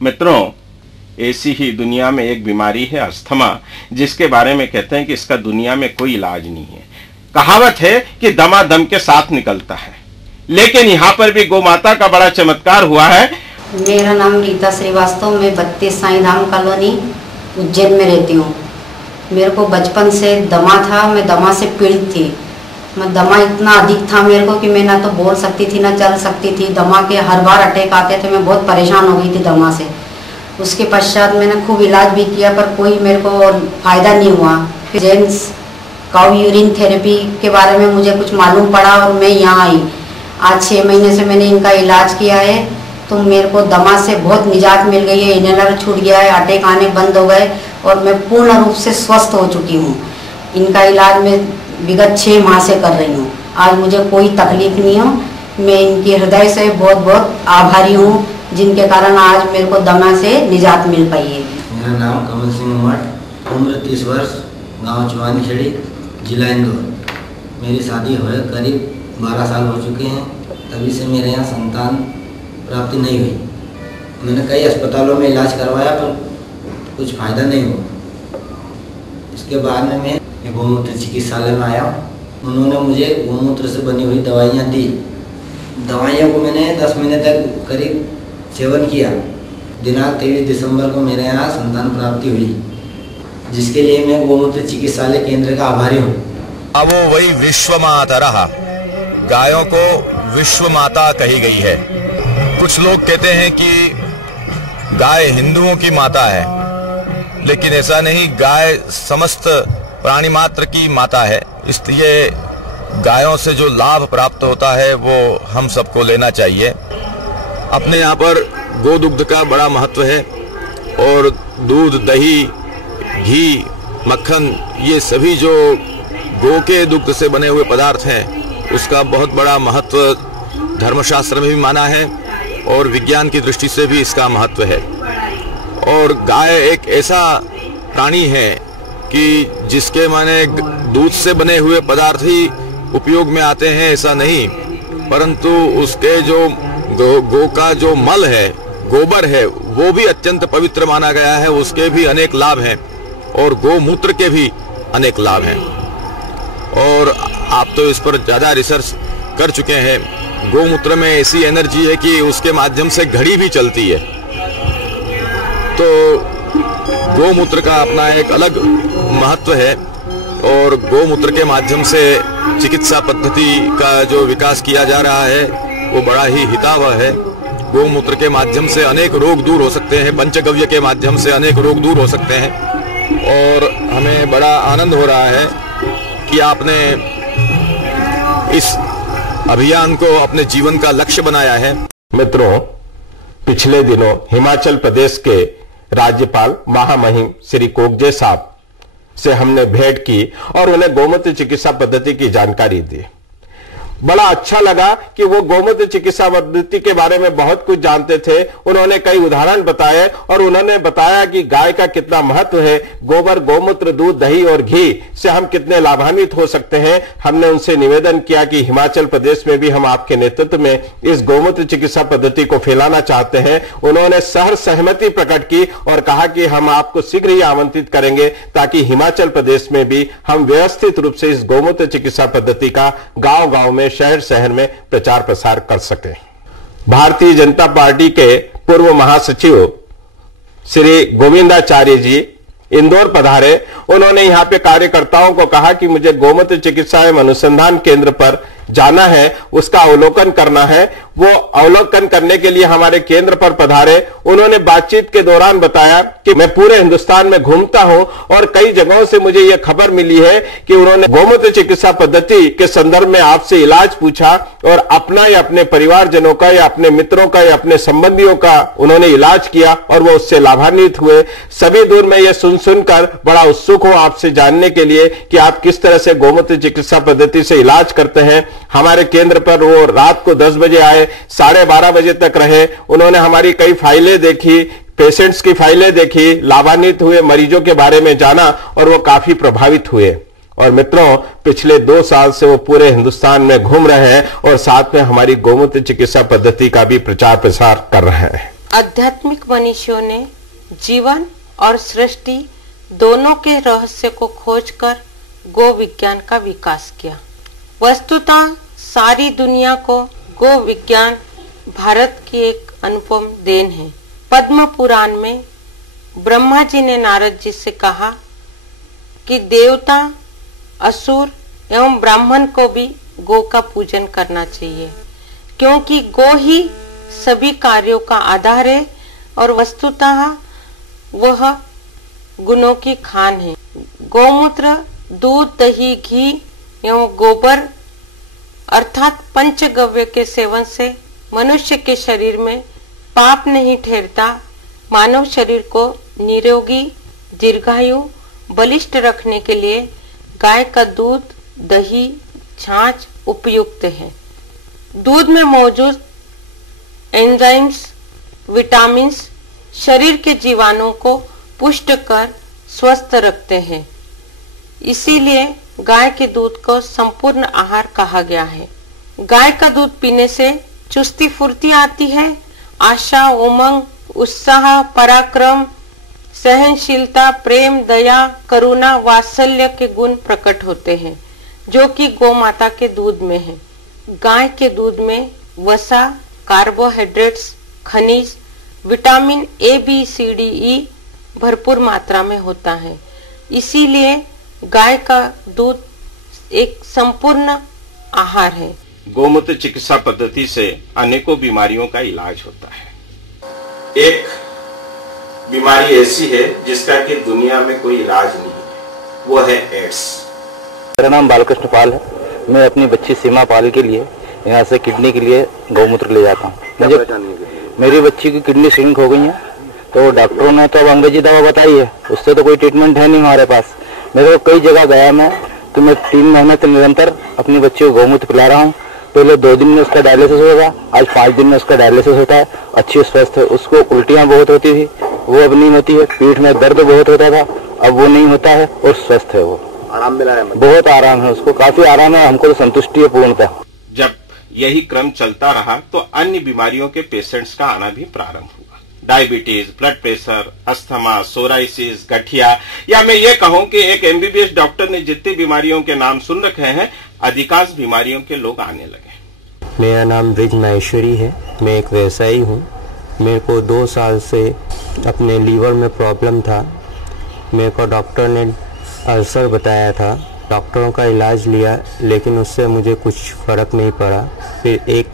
मित्रों, ऐसी ही दुनिया में एक बीमारी है अस्थमा, जिसके बारे में कहते हैं कि इसका दुनिया में कोई इलाज नहीं है। कहावत है कि दमादम के साथ निकलता है, लेकिन यहाँ पर भी गौ माता का बड़ा चमत्कार हुआ है। मेरा नाम रीता श्रीवास्तव, मैं 32 साईं धाम कॉलोनी उज्जैन में रहती हूँ। मेरे को बचपन से दमा था, मैं दमा से पीड़ित थी। मैं दमा इतना अधिक था मेरे को कि मैं ना तो बोल सकती थी ना चल सकती थी। दमा के हर बार अटैक आते थे, मैं बहुत परेशान हो गई थी दमा से। उसके पश्चात मैंने खूब इलाज भी किया, पर कोई मेरे को फ़ायदा नहीं हुआ। फिर जेम्स काउ यूरिन थेरेपी के बारे में मुझे कुछ मालूम पड़ा और मैं यहाँ आई। आज 6 महीने से मैंने इनका इलाज किया है, तो मेरे को दमा से बहुत निजात मिल गई है। इनहेलर छूट गया है, अटैक आने बंद हो गए और मैं पूर्ण रूप से स्वस्थ हो चुकी हूँ। इनका इलाज मैं विगत 6 माह से कर रही हूँ। आज मुझे कोई तकलीफ नहीं हो। मैं इनके हृदय से बहुत बहुत आभारी हूँ, जिनके कारण आज मेरे को दमा से निजात मिल पाई है। मेरा नाम कमल सिंह मठ, उम्र 30 वर्ष, गांव चुवानी खेड़ी, जिला इंदौर। मेरी शादी हुए करीब 12 साल हो चुके हैं। तभी से मेरे यहाँ संतान प्राप्ति नहीं हुई। मैंने कई अस्पतालों में इलाज करवाया, पर कुछ फ़ायदा नहीं हुआ। इसके बाद में मैं गौमूत्र चिकित्सालय में आया। उन्होंने मुझे गौमूत्र से बनी हुई दवाइयाँ दी। दवाइयों को मैंने 10 महीने तक करीब सेवन किया। दिनांक 23 दिसंबर को मेरे यहाँ संतान प्राप्ति हुई, जिसके लिए मैं गौमूत्र चिकित्सालय केंद्र का आभारी हूँ। अब वो वही विश्व माता रहा। गायों को विश्व माता कही गई है। कुछ लोग कहते हैं कि गाय हिंदुओं की माता है, लेकिन ऐसा नहीं। गाय समस्त प्राणी मात्र की माता है। इसलिए गायों से जो लाभ प्राप्त होता है वो हम सबको लेना चाहिए। अपने यहाँ पर गोदुग्ध का बड़ा महत्व है और दूध, दही, घी, मक्खन, ये सभी जो गौ के दुग्ध से बने हुए पदार्थ हैं, उसका बहुत बड़ा महत्व धर्मशास्त्र में भी माना है और विज्ञान की दृष्टि से भी इसका महत्व है। और गाय एक ऐसा प्राणी है कि जिसके माने दूध से बने हुए पदार्थ ही उपयोग में आते हैं, ऐसा नहीं, परंतु उसके जो गौ का जो मल है, गोबर है, वो भी अत्यंत पवित्र माना गया है। उसके भी अनेक लाभ हैं और गौमूत्र के भी अनेक लाभ हैं। और आप तो इस पर ज़्यादा रिसर्च कर चुके हैं। गौमूत्र में ऐसी एनर्जी है कि उसके माध्यम से घड़ी भी चलती है। तो गौमूत्र का अपना एक अलग महत्व है और गौमूत्र के माध्यम से चिकित्सा पद्धति का जो विकास किया जा रहा है वो बड़ा ही हितावह है। गौमूत्र के माध्यम से अनेक रोग दूर हो सकते हैं, पंचगव्य के माध्यम से अनेक रोग दूर हो सकते हैं। और हमें बड़ा आनंद हो रहा है कि आपने इस अभियान को अपने जीवन का लक्ष्य बनाया है। मित्रों, पिछले दिनों हिमाचल प्रदेश के राज्यपाल महामहिम श्री कोकजे साहब से हमने भेंट की और उन्हें गौमूत्र चिकित्सा पद्धति की जानकारी दी। बड़ा अच्छा लगा कि वो गौमूत्र चिकित्सा पद्धति के बारे में बहुत कुछ जानते थे। उन्होंने कई उदाहरण बताए और उन्होंने बताया कि गाय का कितना महत्व है। गोबर, गौमूत्र, दूध, दही और घी से हम कितने लाभान्वित हो सकते हैं। हमने उनसे निवेदन किया कि हिमाचल प्रदेश में भी हम आपके नेतृत्व में इस गौमूत्र चिकित्सा पद्धति को फैलाना चाहते हैं। उन्होंने सहमति प्रकट की और कहा कि हम आपको शीघ्र ही आमंत्रित करेंगे ताकि हिमाचल प्रदेश में भी हम व्यवस्थित रूप से इस गौमूत्र चिकित्सा पद्धति का गांव-गांव में, शहर शहर में प्रचार प्रसार कर सके। भारतीय जनता पार्टी के पूर्व महासचिव श्री गोविंदाचार्य जी इंदौर पधारे। उन्होंने यहां पे कार्यकर्ताओं को कहा कि मुझे गौमूत्र चिकित्सा एवं अनुसंधान केंद्र पर जाना है, उसका अवलोकन करना है। वो अवलोकन करने के लिए हमारे केंद्र पर पधारे। उन्होंने बातचीत के दौरान बताया कि मैं पूरे हिंदुस्तान में घूमता हूं और कई जगहों से मुझे यह खबर मिली है कि उन्होंने गौमूत्र चिकित्सा पद्धति के संदर्भ में आपसे इलाज पूछा और अपना या अपने परिवारजनों का या अपने मित्रों का या अपने संबंधियों का उन्होंने इलाज किया और वो उससे लाभान्वित हुए। सभी दूर मैं ये सुनकर बड़ा उत्सुक हूं आपसे जानने के लिए कि आप किस तरह से गौमूत्र चिकित्सा पद्धति से इलाज करते हैं। हमारे केंद्र पर वो रात को 10 बजे आए, 12:30 बजे तक रहे। उन्होंने हमारी कई फाइलें देखी, पेशेंट्स की फाइलें देखी, लाभान्वित हुए मरीजों के बारे में जाना और वो काफी प्रभावित हुए। और मित्रों, पिछले 2 साल से वो पूरे हिंदुस्तान में घूम रहे हैं और साथ में हमारी गौमूत्र चिकित्सा पद्धति का भी प्रचार प्रसार कर रहे हैं। आध्यात्मिक मनीषियों ने जीवन और सृष्टि दोनों के रहस्य को खोजकर गो विज्ञान का विकास किया। वस्तुतः सारी दुनिया को गो विज्ञान भारत की एक अनुपम देन है। पद्म पुराण में ब्रह्मा जी ने नारद जी से कहा कि देवता, असुर एवं ब्राह्मण को भी गो का पूजन करना चाहिए, क्योंकि गो ही सभी कार्यों का आधार है और वस्तुतः वह गुणों की खान है। गौमूत्र, दूध, दही, घी एवं गोबर अर्थात पंचगव्य के सेवन से मनुष्य के शरीर में पाप नहीं ठहरता। मानव शरीर को निरोगी, दीर्घायु, बलिष्ठ रखने के लिए गाय का दूध, दही, छाछ उपयुक्त है। दूध में मौजूद एंजाइम्स, विटामिन्स शरीर के जीवाणुओं को पुष्ट कर स्वस्थ रखते हैं। इसीलिए गाय के दूध को संपूर्ण आहार कहा गया है। गाय का दूध पीने से चुस्ती फुर्ती आती है, आशा, उमंग, उत्साह, पराक्रम, सहनशीलता, प्रेम, दया, करुणा, वात्सल्य के गुण प्रकट होते हैं, जो कि गौ माता के दूध में है। गाय के दूध में वसा, कार्बोहाइड्रेट्स, खनिज, vitamin A, B, C, D, E भरपूर मात्रा में होता है। इसीलिए गाय का दूध एक संपूर्ण आहार है। गोमूत्र चिकित्सा पद्धति से अनेकों बीमारियों का इलाज होता है। एक बीमारी ऐसी है जिसका कि दुनिया में कोई इलाज नहीं है, वो है एड्स। मेरा नाम बालकृष्ण पाल है। मैं अपनी बच्ची सीमा पाल के लिए यहाँ से किडनी के लिए गौमूत्र ले जाता हूँ। मेरी बच्ची की किडनी सिंक हो गई है, तो डॉक्टरों ने तो अब अंग्रेजी दवा बताई है, उससे तो कोई ट्रीटमेंट है नहीं हमारे पास। मेरे को कई जगह गया मैं, तो मैं 3 महीने से निरंतर अपनी बच्ची को गौमूत्र पिला रहा हूँ। पहले 2 दिन में उसका डायलिसिस होगा, आज 5 दिन में उसका डायलिसिस होता है। अच्छी स्वस्थ है। उसको उल्टियाँ बहुत होती थी, वो अब नहीं होती है। पीठ में दर्द बहुत होता था, अब वो नहीं होता है और स्वस्थ है। वो आराम मिला है, बहुत आराम है उसको, काफी आराम है। हमको तो संतुष्टि है पूर्णतः। जब यही क्रम चलता रहा तो अन्य बीमारियों के पेशेंट्स का आना भी प्रारंभ हुआ। Diabetes, blood pressure, asthma, psoriasis, गठिया, या मैं ये कहूं कि एक एमबीबीएस डॉक्टर ने जितनी बीमारियों के नाम सुन रखे हैं, अधिकांश बीमारियों के लोग आने लगे। मेरा नाम ब्रिज माहेश्वरी है। मैं एक व्यवसायी हूँ। मेरे को 2 साल से अपने लीवर में प्रॉब्लम था। मेरे को डॉक्टर ने अल्सर बताया था। डॉक्टरों का इलाज लिया, लेकिन उससे मुझे कुछ फ़र्क नहीं पड़ा। फिर एक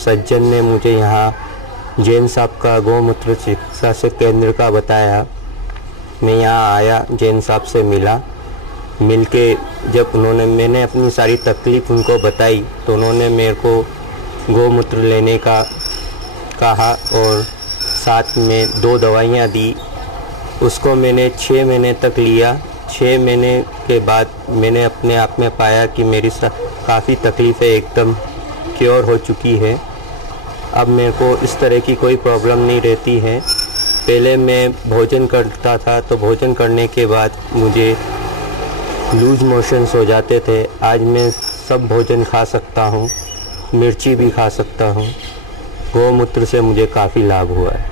सज्जन ने मुझे यहाँ जैन साहब का गौमूत्र चिकित्सा से केंद्र का बताया। मैं यहाँ आया, जैन साहब से मिलके जब मैंने अपनी सारी तकलीफ़ उनको बताई, तो उन्होंने मेरे को गौमूत्र लेने का कहा और साथ में 2 दवाइयाँ दी। उसको मैंने 6 महीने तक लिया। 6 महीने के बाद मैंने अपने आप में पाया कि मेरी काफ़ी तकलीफ़ें एकदम क्योर हो चुकी है। अब मेरे को इस तरह की कोई प्रॉब्लम नहीं रहती है। पहले मैं भोजन करता था, तो भोजन करने के बाद मुझे लूज मोशंस हो जाते थे। आज मैं सब भोजन खा सकता हूँ, मिर्ची भी खा सकता हूँ। गौमूत्र से मुझे काफ़ी लाभ हुआ है।